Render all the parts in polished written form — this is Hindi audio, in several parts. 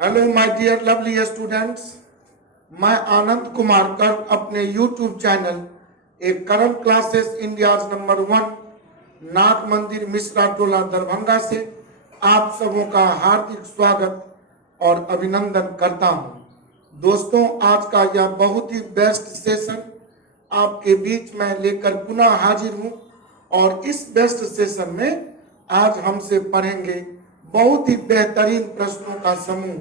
Hello my dear lovely students, मैं आनंद कुमार कर अपने यूट्यूब चैनल एक current classes India number 1 Nag Mandir Mishra टोला दरभंगा से आप सबों का हार्दिक स्वागत और अभिनंदन करता हूं। दोस्तों, आज का यह बहुत ही बेस्ट सेशन आपके बीच में लेकर पुनः हाजिर हूं और इस बेस्ट सेशन में आज हमसे पढ़ेंगे बहुत ही बेहतरीन प्रश्नों का समूह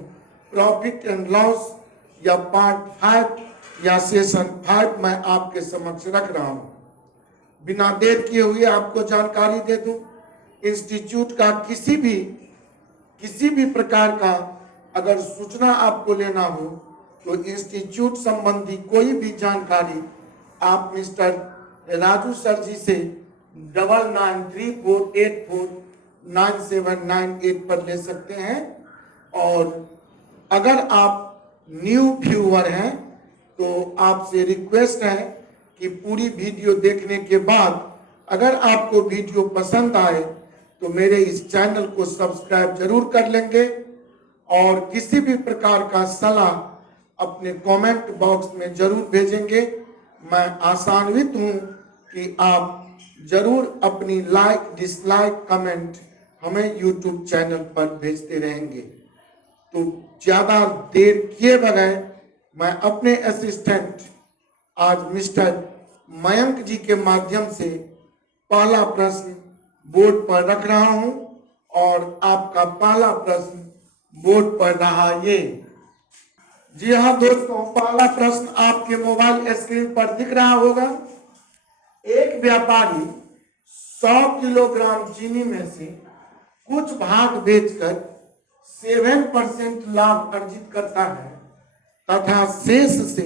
प्रॉफिट एंड लॉस या पार्ट 5 या सेशन 5 मैं आपके समक्ष रख रहा हूं। बिना देर किए हुए आपको जानकारी दे दूं, इंस्टीट्यूट का किसी भी प्रकार का अगर सूचना आपको लेना हो तो इंस्टीट्यूट संबंधी कोई भी जानकारी आप मिस्टर राजू सर जी से 9934849798 पर ले सकते हैं। और अगर आप न्यू व्यूअर हैं तो आपसे रिक्वेस्ट है कि पूरी वीडियो देखने के बाद अगर आपको वीडियो पसंद आए तो मेरे इस चैनल को सब्सक्राइब जरूर कर लेंगे और किसी भी प्रकार का सलाह अपने कमेंट बॉक्स में जरूर भेजेंगे। मैं आशान्वित हूं कि आप जरूर अपनी लाइक डिसलाइक कमेंट हमें यूट्यूब चैनल पर भेजते रहेंगे। तो ज्यादा देर किए बगैर मैं अपने असिस्टेंट आज मिस्टर मयंक जी के माध्यम से पहला प्रश्न बोर्ड पर रख रहा हूं और आपका पहला प्रश्न बोर्ड पर रहा ये। जी हाँ दोस्तों, पहला प्रश्न आपके मोबाइल स्क्रीन पर दिख रहा होगा। एक व्यापारी 100 किलोग्राम चीनी में से कुछ भाग बेचकर 7% लाभ अर्जित करता है तथा शेष से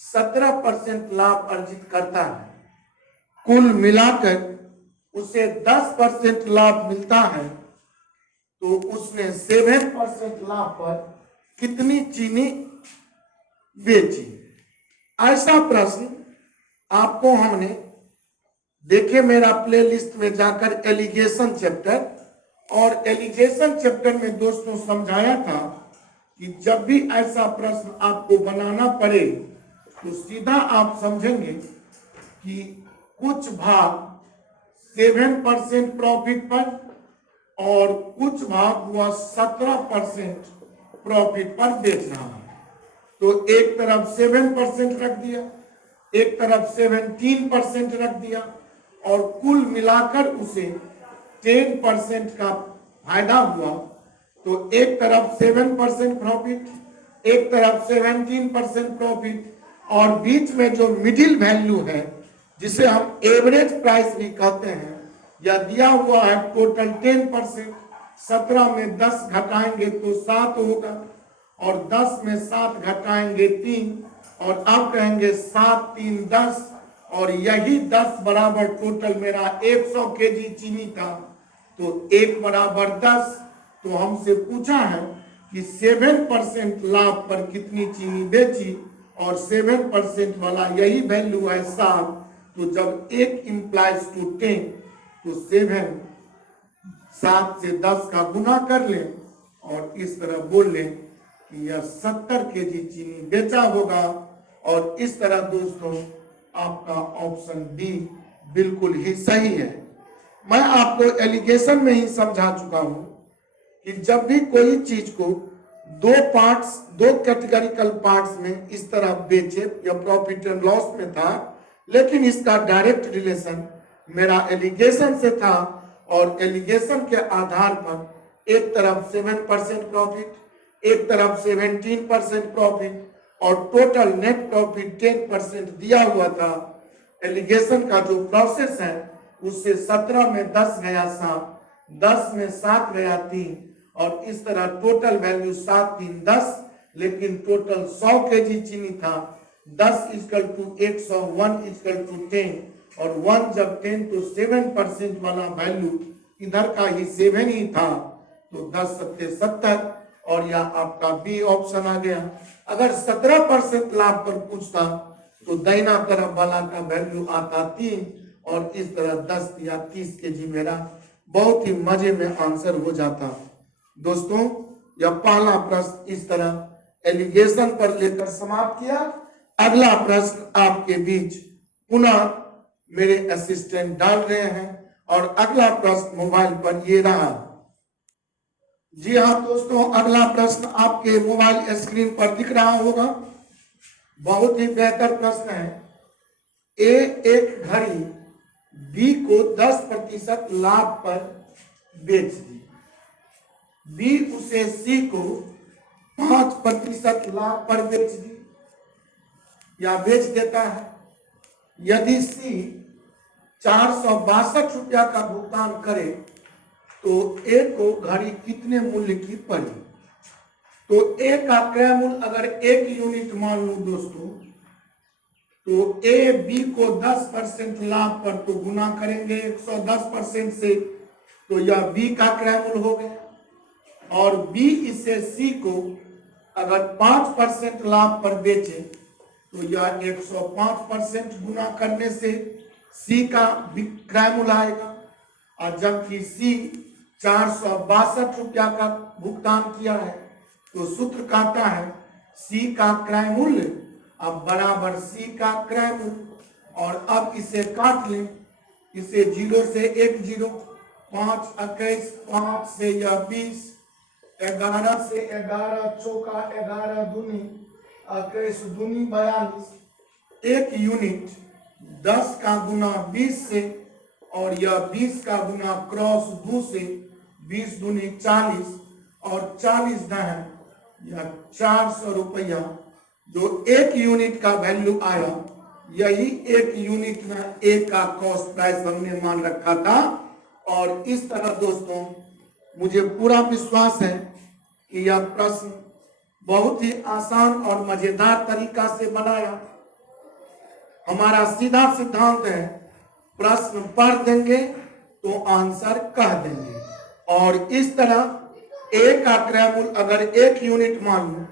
17% लाभ अर्जित करता है। कुल मिलाकर उसे 10% लाभ मिलता है, तो उसने 7% लाभ पर कितनी चीनी बेची? ऐसा प्रश्न आपको हमने देखे मेरा प्लेलिस्ट में जाकर एलिगेशन चैप्टर और एलिगेशन चैप्टर में दोस्तों समझाया था कि जब भी ऐसा प्रश्न आपको बनाना पड़े तो सीधा आप समझेंगे कि कुछ भाग 7% प्रॉफिट पर और कुछ भाग हुआ 17% प्रॉफिट पर बेच रहा है। तो एक तरफ 7% रख दिया, एक तरफ 17% रख दिया और कुल मिलाकर उसे 10% का फायदा हुआ। तो एक तरफ 7% प्रॉफिट, एक तरफ 17% प्रॉफिट और बीच में जो मिडिल वैल्यू है जिसे हम एवरेज प्राइस भी कहते हैं, यह दिया हुआ है टोटल 10%। 17 में 10 घटाएंगे तो 7 होगा और 10 में 7 घटाएंगे 3 और अब कहेंगे 7 3 10 और यही 10 बराबर टोटल मेरा 100 केजी चीनी था, तो 1 बराबर 10। तो हमसे पूछा है कि 7% लाभ पर कितनी चीनी बेची और 7% वाला यही वैल्यू है 7। तो जब 1 इम्प्लाइज टू 10 तो 7 से 10 का गुना कर लें और इस तरह बोल लें कि यह 70 केजी चीनी बेचा होगा। और इस तरह दोस्तों आपका ऑप्शन डी बिल्कुल ही सही है। मैं आपको एलिगेशन में ही समझा चुका हूं कि जब भी कोई चीज को दो कैटेगरिकल पार्ट्स में इस तरह बेचे, या प्रॉफिट एंड लॉस में था, लेकिन इसका डायरेक्ट रिलेशन मेरा एलिगेशन से था और एलिगेशन के आधार पर एक तरफ 7% प्रॉफिट, एक तरफ 17% प्रॉफिट और टोटल नेट प्रॉफिट 10% दिया हुआ था। एलिगेशन का जो प्रोसेस है उससे 17 में 10 गया 7, 10 में 7 गया 3 और इस तरह टोटल वैल्यू 7 3 10, लेकिन टोटल 100 केजी चीनी था। 10 इक्वल टू 100, 1 इक्वल टू 10 और 1 जब 10 तो 7% वाला वैल्यू इधर का ही 7 ही था, तो 10 सत्ते 70 और यह आपका बी ऑप्शन आ गया। अगर 17% लाभ पर पूछता तो दाहिना तरफ वाला का वैल्यू आता 3 और इस तरह 10 या 30 केजी मेरा बहुत ही मजे में आंसर हो जाता। दोस्तों, यह पहला प्रश्न इस तरह एलिगेशन पर लेकर समाप्त किया। अगला प्रश्न आपके बीच पुनः मेरे असिस्टेंट डाल रहे हैं और अगला प्रश्न मोबाइल पर ये रहा। जी हाँ दोस्तों, अगला प्रश्न आपके मोबाइल स्क्रीन पर दिख रहा होगा। बहुत ही बेहतर प्रश्न है। ए एक घड़ी बी को 10% लाभ पर बेच दी। बी उसे सी को 5% लाभ पर बेच दी या बेच देता है। यदि सी 462 रुपया का भुगतान करे तो ए को घड़ी कितने मूल्य की पड़ी। तो ए का क्रय मूल्य अगर 1 यूनिट मान लो दोस्तों, तो ए बी को 10% लाभ पर तो गुना करेंगे 110% से, तो यह बी का क्रय मूल्य हो गया। और बी इसे सी को अगर 5% लाभ पर बेचे तो यह 105% गुना करने से सी का क्रय मूल्य आएगा। और जबकि सी 462 रुपया का भुगतान किया है तो सूत्र कहता है सी का क्रय मूल्य अब बराबर सी का क्रय मूल्य। और अब इसे काट लें, इसे 0 से 1 0, 5 21, 5 से यह 20, 11 से 11 चौका 11 दूनी 21 दूनी 42। 1 यूनिट 10 का गुना 20 से और यह 20 का गुना क्रॉस 2 से 20 दूनी 40 और 40 दहन यह 400 रुपया जो 1 यूनिट का वैल्यू आया। यही 1 यूनिट में ए का कॉस्ट प्राइस हमने मान रखा था। और इस तरह दोस्तों मुझे पूरा विश्वास है कि यह प्रश्न बहुत ही आसान और मजेदार तरीका से बनाया। हमारा सीधा सिद्धांत है प्रश्न पढ़ देंगे तो आंसर कह देंगे। और इस तरह ए का क्रय मूल्य अगर 1 यूनिट मान लो,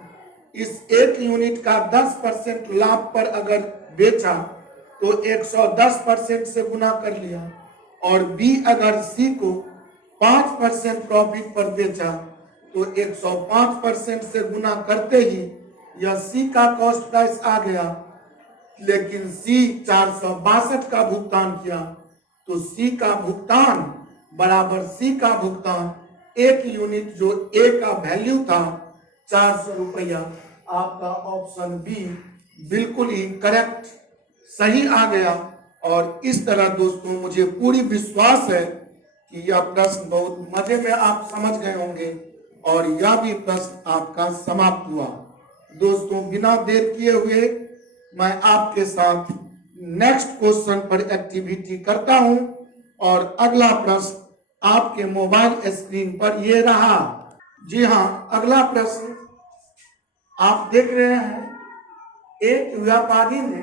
इस 1 यूनिट का 10% लाभ पर अगर बेचा तो 110% से गुना कर लिया। और बी अगर सी को 5% प्रॉफिट पर बेचा तो 105% से गुना करते ही यह सी का कॉस्ट प्राइस आ गया। लेकिन सी 462 का भुगतान किया तो सी का भुगतान बराबर सी का भुगतान 1 यूनिट जो ए का वैल्यू था 400 रुपया। आपका ऑप्शन बी बिल्कुल ही करेक्ट सही आ गया। और इस तरह दोस्तों मुझे पूरी विश्वास है कि यह प्रश्न बहुत मजे में आप समझ गए होंगे और यह भी प्रश्न आपका समाप्त हुआ। दोस्तों बिना देर किए हुए मैं आपके साथ नेक्स्ट क्वेश्चन पर एक्टिविटी करता हूं। और अगला प्रश्न आपके मोबाइल स्क्रीन पर ये रहा। जी हाँ, अगला प्रश्न आप देख रहे हैं। एक व्यापारी ने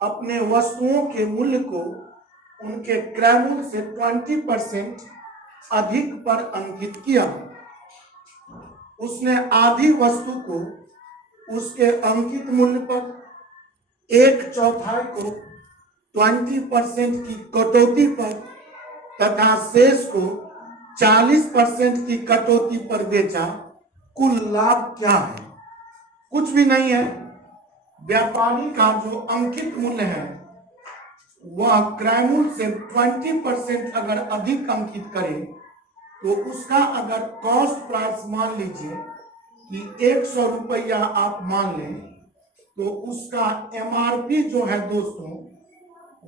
अपने वस्तुओं के मूल्य को उनके क्रय मूल्य से 20% अधिक पर अंकित किया। उसने आधी वस्तु को उसके अंकित मूल्य पर 1/4 को 20% की कटौती पर तथा शेष को 40% की कटौती पर बेचा। कुल लाभ क्या है? कुछ भी नहीं है। व्यापारी का जो अंकित मूल्य है वह क्रय मूल्य से 20% अगर अधिक अंकित करे तो उसका अगर कॉस्ट प्राइस मान लीजिए कि 100 रुपया आप मान लें तो उसका एमआरपी जो है दोस्तों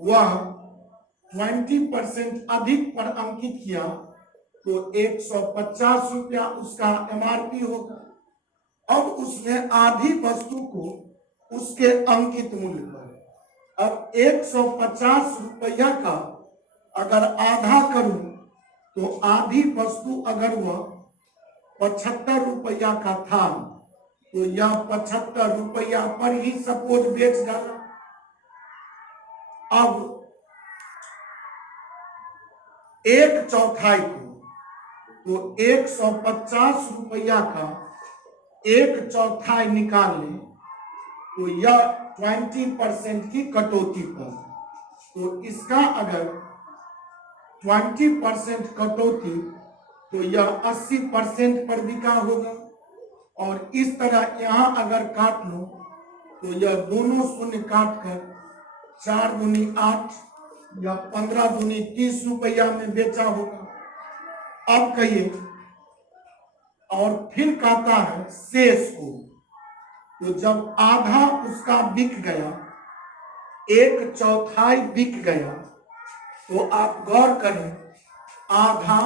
वह 20% अधिक पर अंकित किया तो 150 रुपया उसका एमआरपी होगा। अब उसने आधी वस्तु को उसके अंकित मूल्य पर, अब 150 रुपया का अगर आधा करूं तो आधी वस्तु अगर वह 75 रुपया का था तो यह 75 रुपया पर ही सपोज बेच डाला। अब 1/4 को तो 150 रुपया का 1/4 निकाल लें तो यह 20% की कटौती पर, तो इसका अगर 20% कटौती तो यह 80% पर बिका होगा। और इस तरह यहां अगर काट लो तो यह दोनों शून्य काट कर 4 दूनी 8 या 15 दूनी 30 रुपया में बेचा होगा। अब कहिए, और फिर कहता है शेष को, तो जब आधा उसका बिक गया, 1/4 बिक गया, तो आप गौर करें, आधा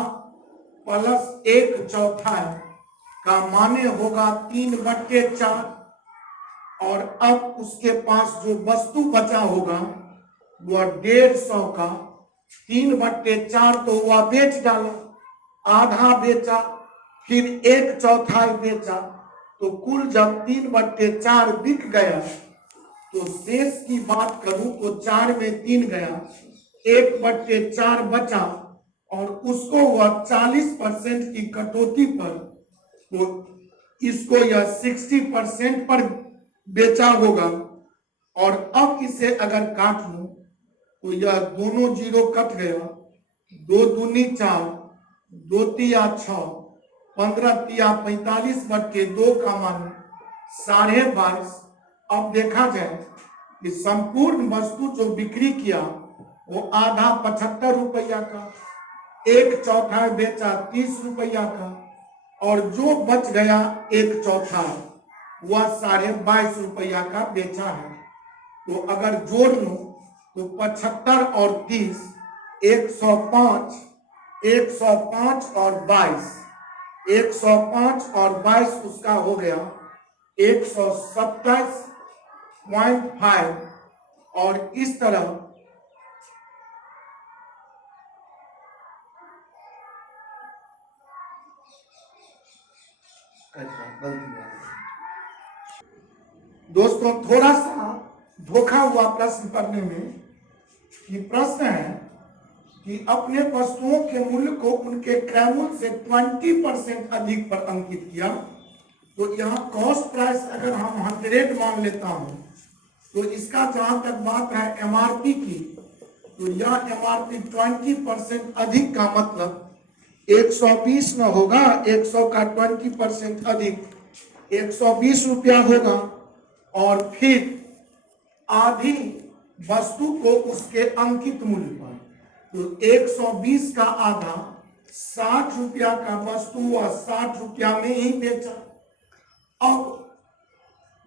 प्लस 1/4 का माने होगा 3/4। और अब उसके पास जो वस्तु बचा होगा वह 150 का 3/4, तो वह बेच डाला, आधा बेचा, फिर 1/4 बेचा, तो कुल जब 3/4 बिक गया, तो शेष की बात करूं तो 4 में 3 गया, 1/4 बचा, और उसको वह 40% की कटौती पर, तो इसको यह 60% पर बेचा होगा। और अब इसे अगर काट लूं तो यह दोनों जीरो कट गया, 2 दूनी 4, 2 तिया 6, 15 तिया 45/2 का मान 22.5। अब देखा जाए कि संपूर्ण वस्तु जो बिक्री किया वो आधा 75 रुपया का, 1/4 बेचा 30 रुपया का, और जो बच गया 1/4 वह 22.5 रुपया का बेचा है। तो अगर जोड़ लो तो 75 और 30 105, 105 और 22, 105 और 22 उसका हो गया 127.5। और इस तरह दोस्तों थोड़ा सा धोखा हुआ प्रश्न पढ़ने में, कि प्रश्न है कि अपने वस्तुओं के मूल्य को उनके क्रय मूल्य से 20% अधिक पर अंकित किया। तो यहाँ कॉस्ट प्राइस अगर हम 100 मान लेता हूँ, तो इसका जहां तक बात है एमआरपी की, तो यह एमआरपी 20% अधिक का मतलब 120 न होगा, 100 का 20% अधिक 120 रुपया होगा। और फिर आधी वस्तु को उसके अंकित मूल्य पर, तो 120 का आधा 60 रुपया का वस्तु वह 60 रुपया में ही बेचा। अब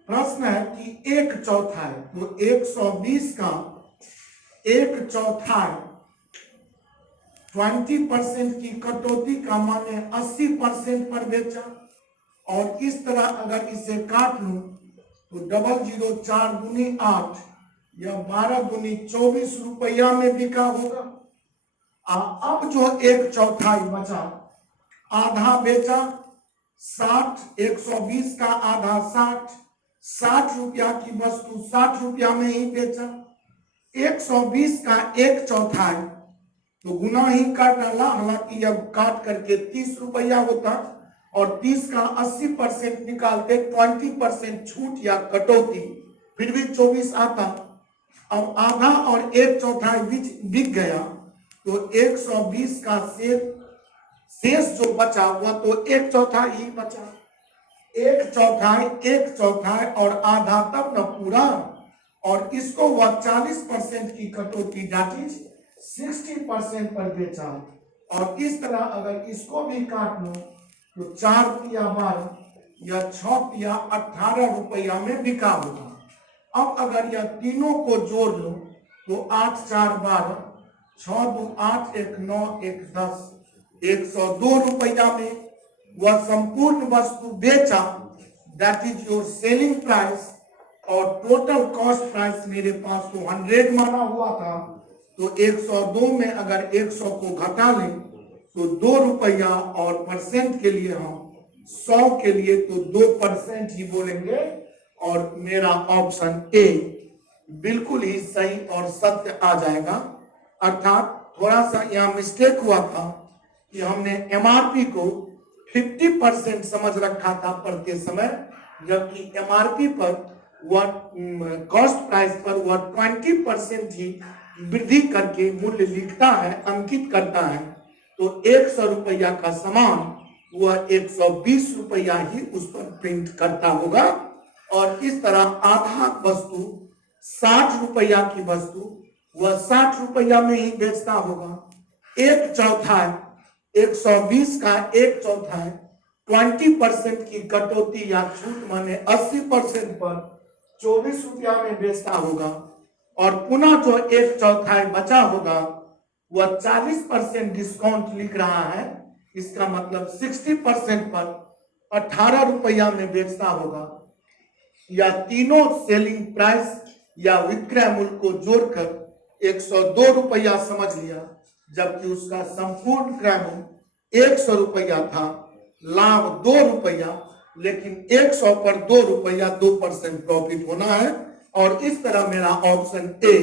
प्रश्न है कि 1/4, तो 120 का 1/4 20% की कटौती का माने 80% पर बेचा। और इस तरह अगर इसे काट लूं तो 00 4 दूनी 8 या 12 दूनी 24 रुपया में बिका होगा। अब जो 1/4 बचा, आधा बेचा 60, 120 का आधा 60 रुपया की वस्तु 60 रुपया में ही बेचा। 120 का 1/4 तो गुना ही कर डाला, हालांकि अब काट करके 30 रुपया होता, और 30 का 80% निकालते 20% छूट या कटौती, फिर भी 24 आता। अब आधा और 1/4 बिक गया, तो 120 का शेष जो बचा वह तो 1/4 ही बचा। 1/4 और आधा तब न पूरा, और इसको वह 40% की कटौती दाटी 60% पर बेचा। और इस तरह अगर इसको भी काट लो तो 4 तिया 12 या 6 तिया 18 रुपया में बिका होगा। अब अगर यह तीनों को जोड़ लो तो 8 4 12, 6 2 8 1 9 1 10, 102 रुपया में वह संपूर्ण वस्तु बेचा। That is your selling price. और टोटल कॉस्ट प्राइस मेरे पास तो 100 माना हुआ था, तो 102 में अगर 100 को घटा लें तो 2 रुपया, और परसेंट के लिए हम 100 के लिए तो 2% ही बोलेंगे। और मेरा ऑप्शन ए बिल्कुल ही सही और सत्य आ जाएगा। अर्थात थोड़ा सा यहाँ मिस्टेक हुआ था कि हमने एमआरपी को 50% समझ रखा था पढ़ते समय, जबकि एमआरपी पर वह कॉस्ट प्राइस पर वह 20% ही वृद्धि करके मूल्य लिखता है, अंकित करता है। तो तो 100 रुपया का सामान वह 120 रुपया ही उस पर प्रिंट करता होगा। और इस तरह आधा वस्तु 60 रुपया की वस्तु वह 60 रुपया में ही बेचता होगा। 1/4 120 का 1/4 20% की कटौती या छूट माने 80% पर 24 रुपया में बेचता होगा। और पुनः जो 1/4 बचा होगा वह 40% डिस्काउंट लिख रहा है, इसका मतलब 60% पर 18 रुपया में बेचता होगा। या तीनों सेलिंग प्राइस या विक्रय मूल्य को जोड़कर 102 रुपया समझ लिया, जबकि उसका संपूर्ण क्रय मूल्य 100 रुपया था, लाभ 2 रुपया, लेकिन 100 पर 2 रुपया 2% प्रॉफिट होना है। और इस तरह मेरा ऑप्शन ए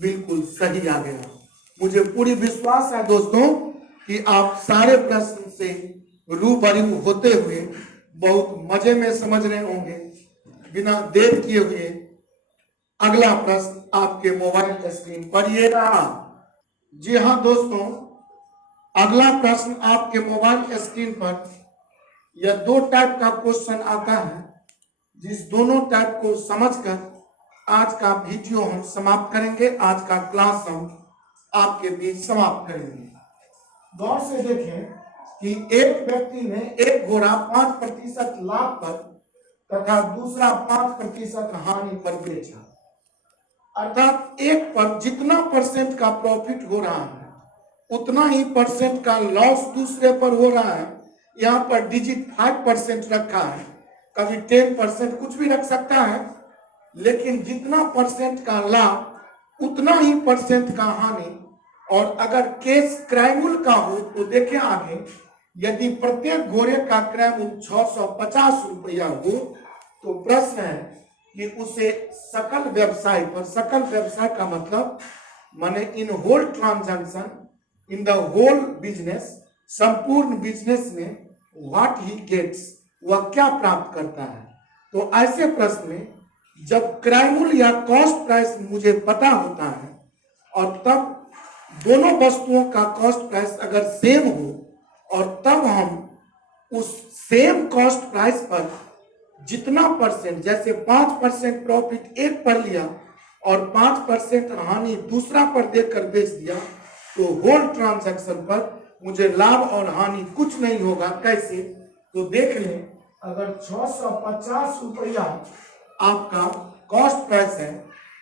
बिल्कुल सही आ गया। मुझे पूरी विश्वास है दोस्तों कि आप सारे प्रश्न से रूबरू होते हुए बहुत मजे में समझ रहे होंगे। बिना देर किए हुए अगला प्रश्न आपके मोबाइल स्क्रीन पर ये रहा। जी हाँ दोस्तों, अगला प्रश्न आपके मोबाइल स्क्रीन पर यह 2 टाइप का क्वेश्चन आता है, जिस दोनों टाइप को समझकर आज का वीडियो हम समाप्त करेंगे। आज का क्लास हम आपके बीच समाप्त करेंगे। गौर से देखें कि एक व्यक्ति ने एक घोड़ा 5% लाभ पर तथा दूसरा 5% हानि पर बेचा। अर्थात एक पर जितना परसेंट का प्रॉफिट हो रहा है उतना ही परसेंट का लॉस दूसरे पर हो रहा है। यहाँ पर डिजिट 5% रखा है, कभी 10% कुछ भी रख सकता है, लेकिन जितना परसेंट का लाभ उतना ही परसेंट का हानि। और अगर केस क्रय मूल्य का हो तो देखें आगे, यदि प्रत्येक घोड़े का क्रय मूल्य 650 रुपया हो तो प्रश्न है कि उसे सकल व्यवसाय पर, सकल व्यवसाय का मतलब माने in whole transaction, in the whole business, संपूर्ण बिजनेस में व्हाट ही गेट्स, वह क्या प्राप्त करता है। तो ऐसे प्रश्न में जब क्रय मूल्य या कॉस्ट प्राइस मुझे पता होता है और तब दोनों वस्तुओं का कॉस्ट प्राइस अगर सेम हो और तब हम उस सेम कॉस्ट प्राइस पर जितना परसेंट, जैसे 5% प्रॉफिट एक पर लिया और 5% हानि दूसरा पर देकर बेच दिया, तो होल ट्रांजैक्शन पर मुझे लाभ और हानि कुछ नहीं होगा। कैसे? तो देख लें, अगर 650 रुपया आपका कॉस्ट प्राइस है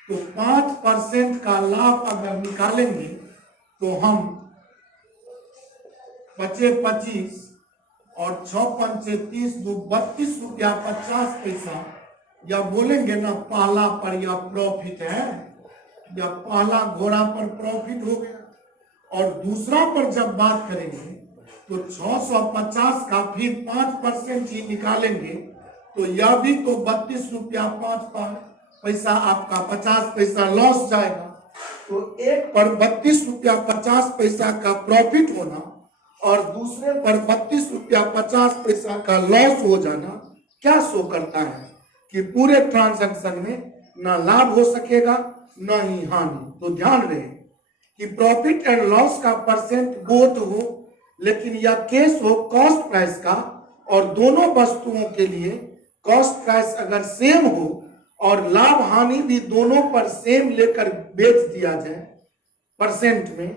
तो 5% का लाभ अगर निकालेंगे तो हम 25 और 6 पंचे 30 दो 32 रुपया 50 पैसा, या बोलेंगे ना पहला पर यह प्रॉफिट है, या पहला घोड़ा पर प्रॉफिट हो गया। और दूसरा पर जब बात करेंगे तो 650 का फिर 5% ही निकालेंगे तो यह भी तो 32 रुपया 5 पैसा आपका 50 पैसा लॉस जाएगा। तो एक पर 32 रुपया 50 पैसा का प्रॉफिट होना और दूसरे पर 32 रुपया 50 पैसा का लॉस हो जाना क्या शो करता है कि पूरे ट्रांजैक्शन में ना लाभ हो सकेगा ना ही हानि। तो ध्यान रहे कि प्रॉफिट एंड लॉस का परसेंट बोथ हो, लेकिन यह केस हो कॉस्ट प्राइस का और दोनों वस्तुओं के लिए कॉस्ट प्राइस अगर सेम हो और लाभ हानि भी दोनों पर सेम लेकर बेच दिया जाए परसेंट में,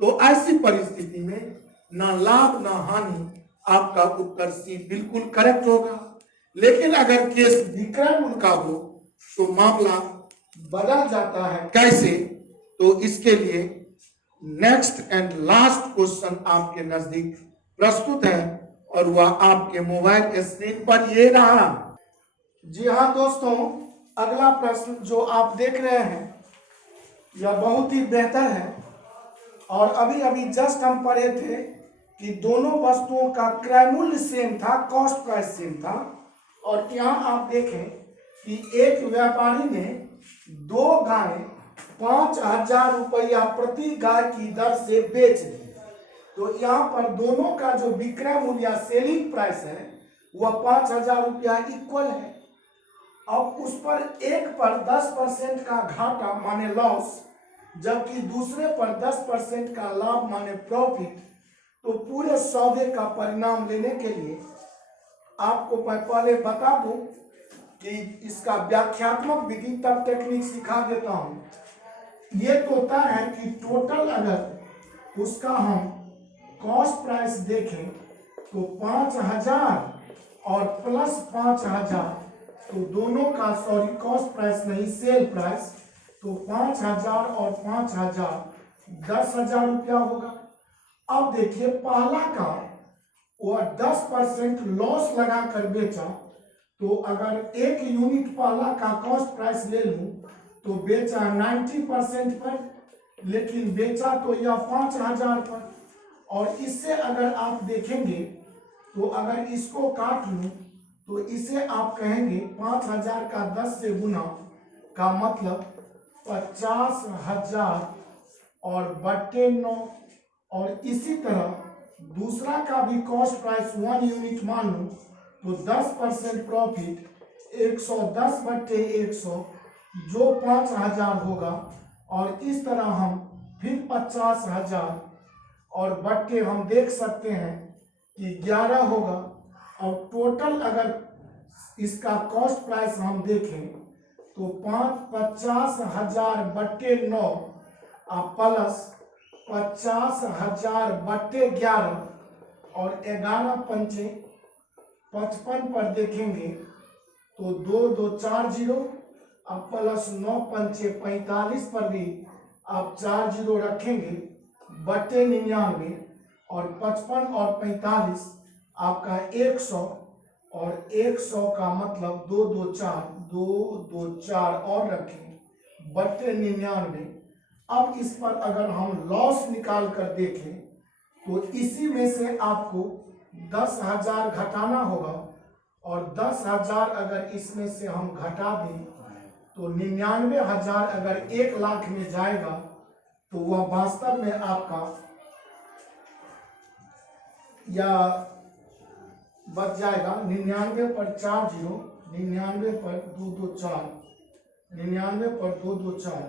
तो ऐसी परिस्थिति में ना लाभ ना हानि, आपका उत्तर सी बिल्कुल करेक्ट होगा। लेकिन अगर केस विक्रय मूल्य का हो तो मामला बदल जाता है। कैसे? तो इसके लिए नेक्स्ट एंड लास्ट क्वेश्चन आपके नजदीक प्रस्तुत है और वह आपके मोबाइल स्क्रीन पर ये रहा। जी हाँ दोस्तों, अगला प्रश्न जो आप देख रहे हैं यह बहुत ही बेहतर है। और अभी अभी जस्ट हम पढ़े थे कि दोनों वस्तुओं का क्रय मूल्य सेम था, कॉस्ट प्राइस सेम था। और यहाँ आप देखें कि एक व्यापारी ने 2 गाय 5000 रुपया प्रति गाय की दर से बेच दी। तो यहाँ पर दोनों का जो विक्रय मूल्य या सेलिंग प्राइस है वह 5000 रुपया इक्वल है। अब उस पर एक पर 10% का घाटा माने लॉस, जबकि दूसरे पर 10% का लाभ माने प्रॉफिट। तो पूरे सौदे का परिणाम लेने के लिए आपको मैं पहले बता दूं कि इसका व्याख्यात्मक विधि तब टेक्निक सिखा देता हूं। ये तो तय है कि टोटल अगर उसका हम कॉस्ट प्राइस देखें तो 5,000 और प्लस 5,000, तो दोनों का सॉरी कॉस्ट प्राइस नहीं सेल प्राइस, तो 5,000 और 5,000 10,000 रुपया होगा। अब देखिए पहला का वह 10% लॉस लगा कर बेचा, तो अगर 1 यूनिट पहला का कॉस्ट प्राइस ले लूं तो बेचा 90% पर, लेकिन बेचा तो यह 5,000 पर। और इससे अगर आप देखेंगे तो अगर इसको काट लूं तो इसे आप कहेंगे 5,000 का 10 से गुना का मतलब 50,000 और बटे 9। और इसी तरह दूसरा का भी कॉस्ट प्राइस 1 यूनिट मान लूं तो 10% प्रॉफिट 110 बटे 100 जो 5,000 होगा। और इस तरह हम फिर 50,000 और बट्टे हम देख सकते हैं कि 11 होगा। और टोटल अगर इसका कॉस्ट प्राइस हम देखें तो 50,000 बट्टे 9 प्लस 50,000 बट्टे 11 और 11 पंचे 55 पर देखेंगे तो 2 2 4 0 अब प्लस 9 पंचे 45 पर भी आप 4 0 रखेंगे बटे 99 और 55 और 45 आपका 100 और 100 का मतलब 2 2 4 2 2 4 और रखें बटे 99। अब इस पर अगर हम लॉस निकाल कर देखें तो इसी में से आपको 10,000 घटाना होगा। और 10,000 अगर इसमें से हम घटा दें तो 99,000 अगर 1 लाख में जाएगा तो वह वास्तव में आपका या बच जाएगा 99 पर 4 0, 99 पर 2 2 4, 99 पर 2 2 4,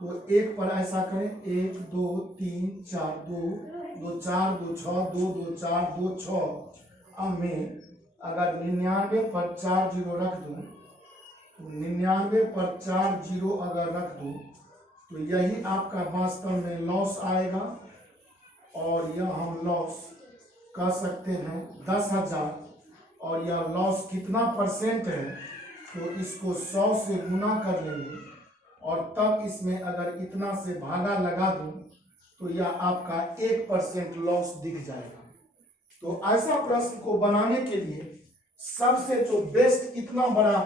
तो 1 पर ऐसा करें 1 2 3 4 2 2 4 2 6 2 2 4 2 6। अब मैं अगर 99 पर 4 0 रख दूं तो 99 पर 4 0 अगर रख दूं तो यही आपका वास्तव में लॉस आएगा। और यह हम लॉस कह सकते हैं 10,000। और यह लॉस कितना परसेंट है तो इसको 100 से गुना कर लेंगे और तब इसमें अगर इतना से भागा लगा दूं तो यह आपका 1% लॉस दिख जाएगा। तो ऐसा प्रश्न को बनाने के लिए सबसे जो बेस्ट, इतना बड़ा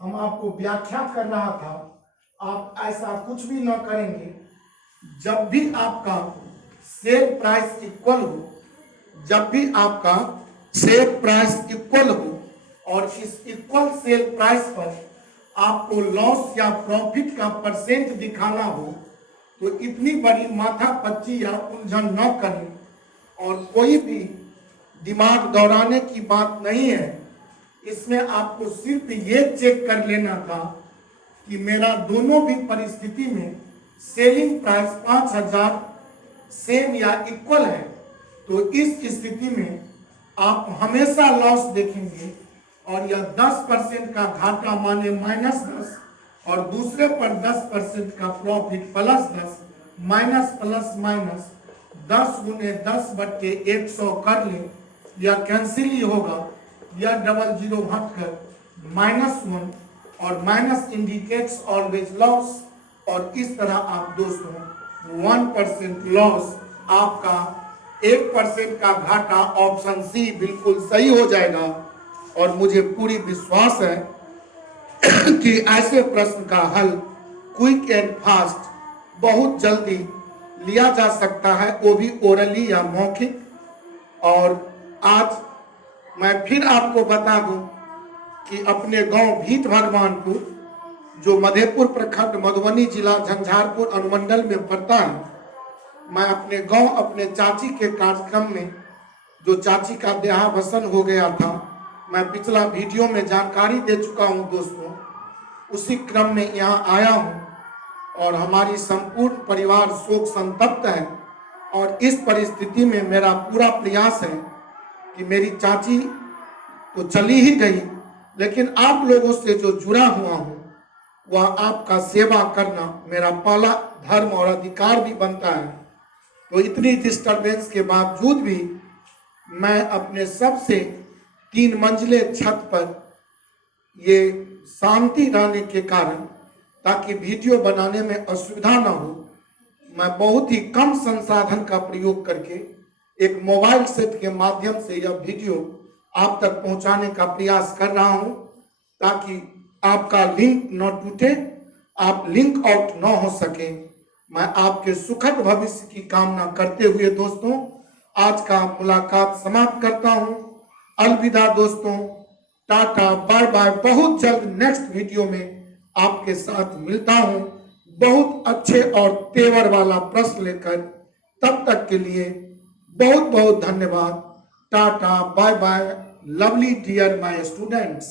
हम आपको व्याख्या कर रहा था, आप ऐसा कुछ भी न करेंगे। जब भी आपका सेल प्राइस इक्वल हो, जब भी आपका सेल प्राइस इक्वल हो और इस इक्वल सेल प्राइस पर आपको लॉस या प्रॉफिट का परसेंट दिखाना हो तो इतनी बड़ी माथापच्ची या उलझन न करें और कोई भी दिमाग दौड़ाने की बात नहीं है। इसमें आपको सिर्फ ये चेक कर लेना था कि मेरा दोनों भी परिस्थिति में सेलिंग प्राइस 5,000 सेम या इक्वल है। तो इस स्थिति में आप हमेशा लॉस देखेंगे और यह 10% का घाटा माने -10 और दूसरे पर 10% का प्रॉफिट +10 माइनस प्लस माइनस 10 गुने 10 बट्टे 100 कर ले, यह कैंसिल ही होगा। यह डबल जीरो हटकर -1 और माइनस इंडिकेट्स ऑलवेज लॉस। और इस तरह आप दोस्तों 1% लॉस आपका 1% का घाटा, ऑप्शन सी बिल्कुल सही हो जाएगा। और मुझे पूरी विश्वास है कि ऐसे प्रश्न का हल क्विक एंड फास्ट बहुत जल्दी लिया जा सकता है, वो भी ओरली या मौखिक। और आज मैं फिर आपको बता दूं कि अपने गांव भीत भगवानपुर, जो मधेपुर प्रखंड मधुबनी जिला झंझारपुर अनुमंडल में पड़ता है, मैं अपने गांव अपने चाची के कार्यक्रम में, जो चाची का देहावसान हो गया था, मैं पिछला वीडियो में जानकारी दे चुका हूं दोस्तों। उसी क्रम में यहाँ आया हूं और हमारी संपूर्ण परिवार शोक संतप्त है और इस परिस्थिति में मेरा पूरा प्रयास है कि मेरी चाची तो चली ही गई, लेकिन आप लोगों से जो जुड़ा हुआ हूं वह आपका सेवा करना मेरा पहला धर्म और अधिकार भी बनता है। तो इतनी डिस्टरबेंस के बावजूद भी मैं अपने सबसे 3 मंजिले छत पर ये शांति रहने के कारण, ताकि वीडियो बनाने में असुविधा ना हो, मैं बहुत ही कम संसाधन का प्रयोग करके एक मोबाइल सेट के माध्यम से यह वीडियो आप तक पहुंचाने का प्रयास कर रहा हूं, ताकि आपका लिंक न टूटे, आप लिंक आउट न हो सके। मैं आपके सुखद भविष्य की कामना करते हुए दोस्तों आज का मुलाकात समाप्त करता हूं। अलविदा दोस्तों, टाटा बाय बाय। बहुत जल्द नेक्स्ट वीडियो में आपके साथ मिलता हूं बहुत अच्छे और तेवर वाला प्रश्न लेकर। तब तक के लिए बहुत बहुत धन्यवाद। Tata bye bye lovely dear my students.